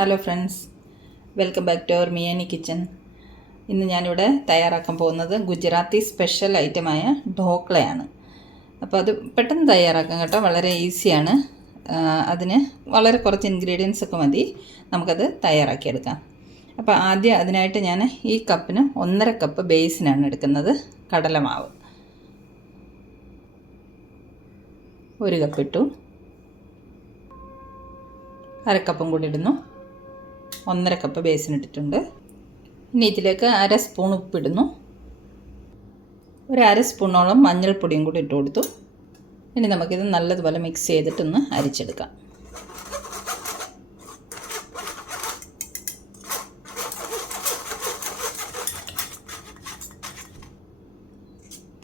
Hello friends, welcome back to our മിയാനി kitchen. ഇന്ന് ഞാനിവിടെ തയ്യാറാക്കാൻ പോകുന്നത് ഗുജറാത്തി സ്പെഷ്യൽ ഐറ്റമായ ഢോക്ലയാണ്. അപ്പോൾ അത് പെട്ടെന്ന് തയ്യാറാക്കാം കേട്ടോ, വളരെ ഈസിയാണ്. അതിന് വളരെ കുറച്ച് ഇൻഗ്രീഡിയൻസ് ഒക്കെ മതി, നമുക്കത് തയ്യാറാക്കിയെടുക്കാം. അപ്പോൾ ആദ്യം അതിനായിട്ട് ഞാൻ ഈ കപ്പിന് 1.5 കപ്പ് ബേസിനാണ് എടുക്കുന്നത്. കടലമാവ് 1 കപ്പ് ഇട്ടു, 1/2 കപ്പും കൂടി ഇടുന്നു. 1.5 കപ്പ് ബേസിനിട്ടിട്ടുണ്ട്. ഇനി ഇതിലേക്ക് 1/2 സ്പൂൺ ഉപ്പിടുന്നു. ഒരു 1/2 സ്പൂണോളം മഞ്ഞൾപ്പൊടിയും കൂടി ഇട്ട് കൊടുത്തു. ഇനി നമുക്കിത് നല്ലതുപോലെ മിക്സ് ചെയ്തിട്ടൊന്ന് അരിച്ചെടുക്കാം.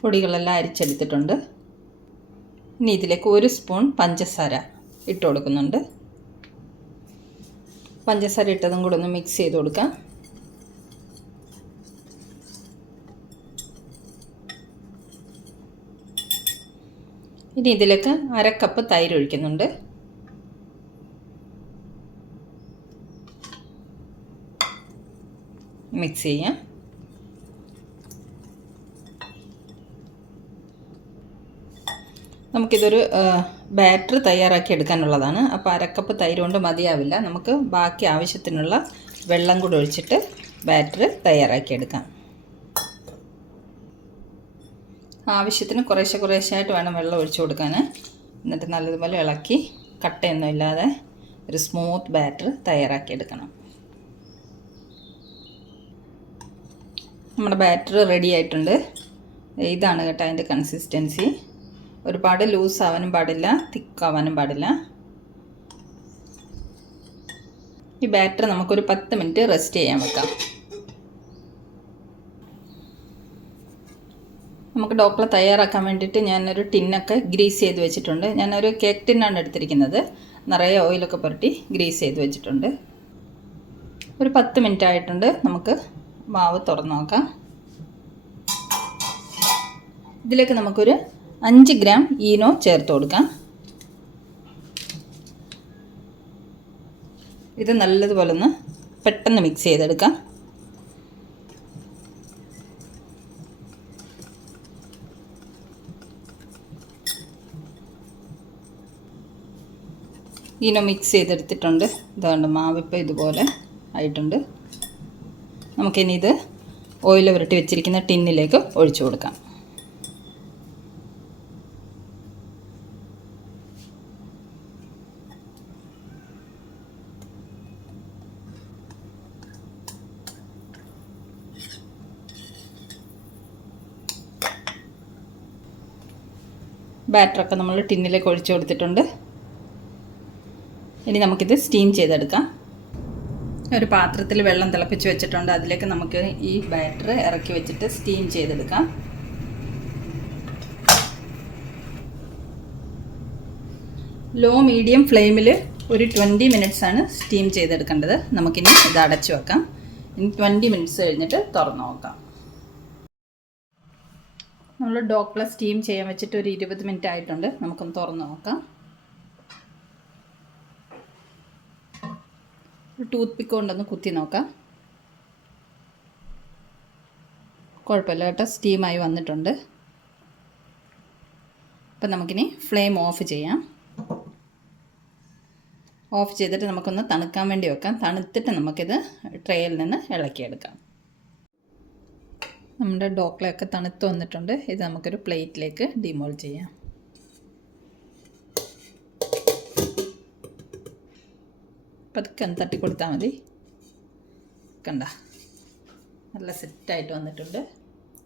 പൊടികളെല്ലാം അരിച്ചെടുത്തിട്ടുണ്ട്. ഇനി ഇതിലേക്ക് 1 സ്പൂൺ പഞ്ചസാര ഇട്ട് കൊടുക്കുന്നുണ്ട്. പഞ്ചസാര ഇട്ടതും കൂടെ ഒന്ന് മിക്സ് ചെയ്ത് കൊടുക്കാം. ഇനി ഇതിലേക്ക് 1/2 കപ്പ് തൈര് ഒഴിക്കുന്നുണ്ട്. മിക്സ് ചെയ്യാം. നമുക്കിതൊരു ബാറ്റർ തയ്യാറാക്കി എടുക്കാനുള്ളതാണ്. അപ്പോൾ 1/2 കപ്പ് തൈര് കൊണ്ട് മതിയാവില്ല. നമുക്ക് ബാക്കി ആവശ്യത്തിനുള്ള വെള്ളം കൂടി ഒഴിച്ചിട്ട് ബാറ്റർ തയ്യാറാക്കിയെടുക്കാം. ആവശ്യത്തിന് കുറേശ്ശായിട്ട് വേണം വെള്ളം ഒഴിച്ചു കൊടുക്കാൻ. എന്നിട്ട് നല്ലതുപോലെ ഇളക്കി കട്ടയൊന്നും ഇല്ലാതെ ഒരു സ്മൂത്ത് ബാറ്റർ തയ്യാറാക്കിയെടുക്കണം. നമ്മുടെ ബാറ്റർ റെഡി ആയിട്ടുണ്ട്. ഇതാണ് കേട്ടോ അതിൻ്റെ കൺസിസ്റ്റൻസി. ഒരുപാട് ലൂസ് ആവാനും പാടില്ല, തിക്കാവാനും പാടില്ല. ഈ ബാറ്റർ നമുക്കൊരു 10 മിനിറ്റ് റെസ്റ്റ് ചെയ്യാൻ വെക്കാം. നമുക്ക് ഢോക്ല തയ്യാറാക്കാൻ വേണ്ടിയിട്ട് ഞാനൊരു ടിന്നൊക്കെ ഗ്രീസ് ചെയ്ത് വെച്ചിട്ടുണ്ട്. ഞാനൊരു കേക്ക് ടിന്നാണ് എടുത്തിരിക്കുന്നത്. നിറയെ ഓയിലൊക്കെ പുരട്ടി ഗ്രീസ് ചെയ്ത് വെച്ചിട്ടുണ്ട്. ഒരു 10 മിനിറ്റ് ആയിട്ടുണ്ട്. നമുക്ക് മാവ് തുറന്ന് നോക്കാം. ഇതിലേക്ക് നമുക്കൊരു 5 ഗ്രാം ഈനോ ചേർത്ത് കൊടുക്കാം. ഇത് നല്ലതുപോലെ ഒന്ന് പെട്ടെന്ന് മിക്സ് ചെയ്തെടുക്കാം. ഈനോ മിക്സ് ചെയ്തെടുത്തിട്ടുണ്ട്. ഇതുകൊണ്ട് മാവ് ഇപ്പോൾ ഇതുപോലെ ആയിട്ടുണ്ട്. നമുക്കിനി ഇത് ഓയിൽ പുരട്ടി വെച്ചിരിക്കുന്ന ടിന്നിലേക്ക് ഒഴിച്ചു കൊടുക്കാം. ബാറ്ററൊക്കെ നമ്മൾ ടിന്നിലേക്ക് ഒഴിച്ചു കൊടുത്തിട്ടുണ്ട്. ഇനി നമുക്കിത് സ്റ്റീം ചെയ്തെടുക്കാം. ഒരു പാത്രത്തിൽ വെള്ളം തിളപ്പിച്ച് വെച്ചിട്ടുണ്ട്. അതിലേക്ക് നമുക്ക് ഈ ബാറ്റർ ഇറക്കി വെച്ചിട്ട് സ്റ്റീം ചെയ്തെടുക്കാം. ലോ മീഡിയം ഫ്ലെയിമിൽ ഒരു 20 മിനിറ്റ്സ് ആണ് സ്റ്റീം ചെയ്തെടുക്കേണ്ടത്. നമുക്കിനി ഇത് അടച്ചു വെക്കാം. ഇനി 20 മിനിറ്റ്സ് കഴിഞ്ഞിട്ട് തുറന്ന് നോക്കാം. നമ്മൾ ഢോക്ല സ്റ്റീം ചെയ്യാൻ വെച്ചിട്ട് ഒരു 20 മിനിറ്റ് ആയിട്ടുണ്ട്. നമുക്കൊന്ന് തുറന്ന് നോക്കാം. ഒരു ടൂത്ത് പിക്ക് കൊണ്ടൊന്ന് കുത്തി നോക്കാം. കുഴപ്പമില്ല കേട്ടോ, സ്റ്റീമായി വന്നിട്ടുണ്ട്. അപ്പം നമുക്കിനി ഫ്ലെയിം ഓഫ് ചെയ്യാം. ഓഫ് ചെയ്തിട്ട് നമുക്കൊന്ന് തണുക്കാൻ വേണ്ടി വെക്കാം. തണുത്തിട്ട് നമുക്കിത് ട്രേയിൽ നിന്ന് ഇളക്കിയെടുക്കാം. നമ്മുടെ ഢോക്ലയൊക്കെ തണുത്ത് വന്നിട്ടുണ്ട്. ഇത് നമുക്കൊരു പ്ലേറ്റിലേക്ക് ഡിമോൾഡ് ചെയ്യാം. പതുക്കെ തട്ടി കൊടുത്താൽ മതി. കണ്ട, നല്ല സെറ്റായിട്ട് വന്നിട്ടുണ്ട്.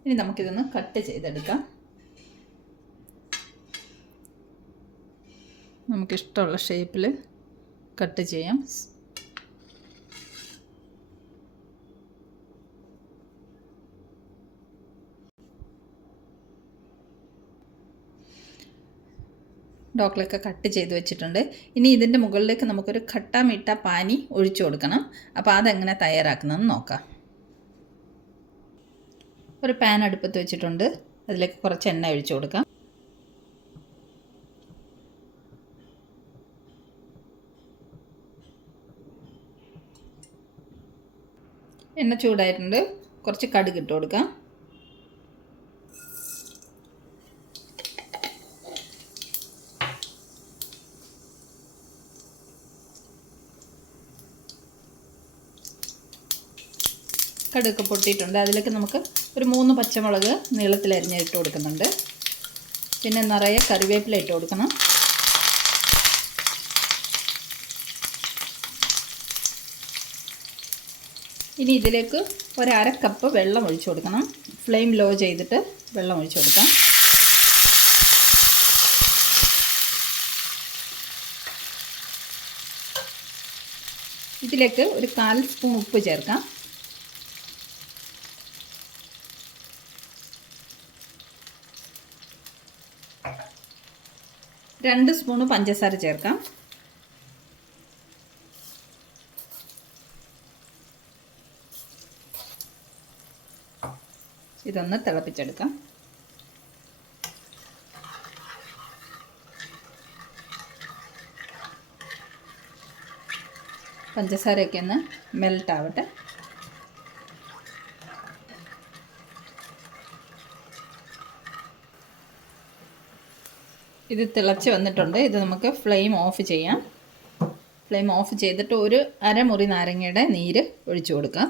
ഇനി നമുക്കിതൊന്ന് കട്ട് ചെയ്തെടുക്കാം. നമുക്കിഷ്ടമുള്ള ഷേപ്പിൽ കട്ട് ചെയ്യാം. ഢോക്ലയൊക്കെ കട്ട് ചെയ്ത് വെച്ചിട്ടുണ്ട്. ഇനി ഇതിൻ്റെ മുകളിലേക്ക് നമുക്കൊരു ഖട്ടാ മീഠ പാനി ഒഴിച്ചു കൊടുക്കണം. അപ്പോൾ അതെങ്ങനെ തയ്യാറാക്കുന്നതെന്ന് നോക്കാം. ഒരു പാൻ അടുപ്പത്ത് വെച്ചിട്ടുണ്ട്. അതിലേക്ക് കുറച്ച് എണ്ണ ഒഴിച്ചു കൊടുക്കാം. എണ്ണ ചൂടായിട്ടുണ്ട്. കുറച്ച് കടുക് ഇട്ട് കൊടുക്കാം. കടുകൊക്കെ പൊട്ടിയിട്ടുണ്ട്. അതിലേക്ക് നമുക്ക് ഒരു 3 പച്ചമുളക് നീളത്തിൽ അരിഞ്ഞ് ഇട്ട് കൊടുക്കുന്നുണ്ട്. പിന്നെ നിറയെ കറിവേപ്പില ഇട്ട് കൊടുക്കണം. ഇനി ഇതിലേക്ക് 1/2 കപ്പ് വെള്ളം ഒഴിച്ചു കൊടുക്കണം. ഫ്ലെയിം ലോ ചെയ്തിട്ട് വെള്ളം ഒഴിച്ചു കൊടുക്കാം. ഇതിലേക്ക് ഒരു 1/4 സ്പൂൺ ഉപ്പ് ചേർക്കാം. രണ്ട് സ്പൂൺ പഞ്ചസാര ചേർക്കാം. ഇതൊന്ന് തിളപ്പിച്ചെടുക്കാം. പഞ്ചസാരയൊക്കെ ഒന്ന് മെൽറ്റ് ആവട്ടെ. ഇത് തിളച്ച് വന്നിട്ടുണ്ട്. ഇത് നമുക്ക് ഫ്ലെയിം ഓഫ് ചെയ്യാം. ഫ്ലെയിം ഓഫ് ചെയ്തിട്ട് ഒരു അരമുറി നാരങ്ങയുടെ നീര് ഒഴിച്ചു കൊടുക്കാം.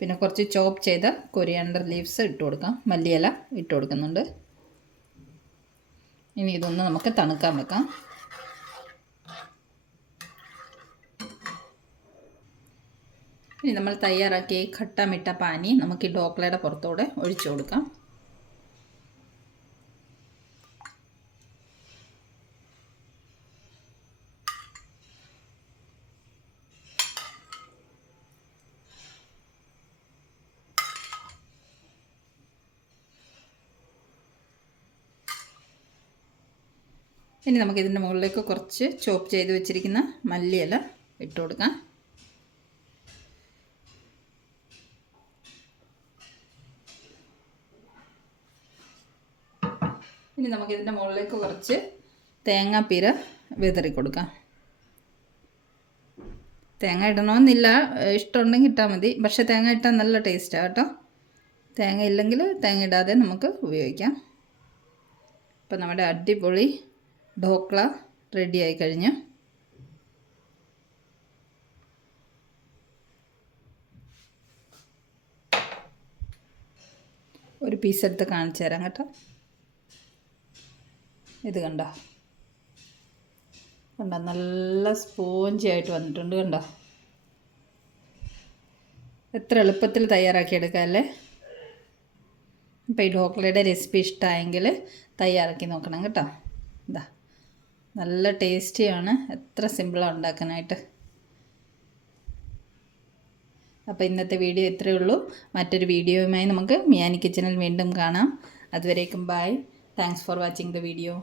പിന്നെ കുറച്ച് ചോപ്പ് ചെയ്ത കൊറിയാണ്ടർ ലീവ്സ് ഇട്ട് കൊടുക്കാം. മല്ലിയില ഇട്ട് കൊടുക്കുന്നുണ്ട്. ഇനി ഇതൊന്ന് നമുക്ക് തണുക്കാൻ വെക്കാം. ഇനി നമ്മൾ തയ്യാറാക്കിയ ഖട്ട മിട്ട പാനി നമുക്ക് ഈ ഢോക്ലയുടെ പുറത്തൂടെ ഒഴിച്ചു കൊടുക്കാം. ഇനി നമുക്കിതിൻ്റെ മുകളിലേക്ക് കുറച്ച് ചോപ്പ് ചെയ്ത് വെച്ചിരിക്കുന്ന മല്ലിയില ഇട്ട് കൊടുക്കാം. ഇനി നമുക്കിതിൻ്റെ മുകളിലേക്ക് കുറച്ച് തേങ്ങാപ്പീര വിതറി കൊടുക്കാം. തേങ്ങ ഇടണമെന്നില്ല, ഇഷ്ടമുണ്ടെങ്കിൽ ഇട്ടാൽ മതി. പക്ഷേ തേങ്ങ ഇട്ടാൽ നല്ല ടേസ്റ്റാണ് കേട്ടോ. തേങ്ങ ഇല്ലെങ്കിൽ തേങ്ങ ഇടാതെ നമുക്ക് ഉപയോഗിക്കാം. ഇപ്പം നമ്മുടെ അടിപൊളി ഢോക്ല റെഡിയായി കഴിഞ്ഞു. ഒരു പീസ് എടുത്ത് കാണിച്ചു തരാം കേട്ടോ. ഇത് കണ്ടോ, നല്ല സ്പോഞ്ചി ആയിട്ട് വന്നിട്ടുണ്ട്. കണ്ടോ, എത്ര എളുപ്പത്തിൽ തയ്യാറാക്കിയെടുക്കാം അല്ലേ. ഇപ്പോൾ ഈ ഢോക്ലയുടെ റെസിപ്പി ഇഷ്ടമായെങ്കിൽ തയ്യാറാക്കി നോക്കണം കേട്ടോ. ഇതാ, നല്ല ടേസ്റ്റിയാണ്. എത്ര സിമ്പിളാണ് ഉണ്ടാക്കാനായിട്ട്. അപ്പോൾ ഇന്നത്തെ വീഡിയോ ഇത്രയേ ഉള്ളൂ. മറ്റൊരു വീഡിയോയുമായി നമുക്ക് മിയാനി കിച്ചണിൽ വീണ്ടും കാണാം. അതുവരേക്കും bye. Thanks for watching the video.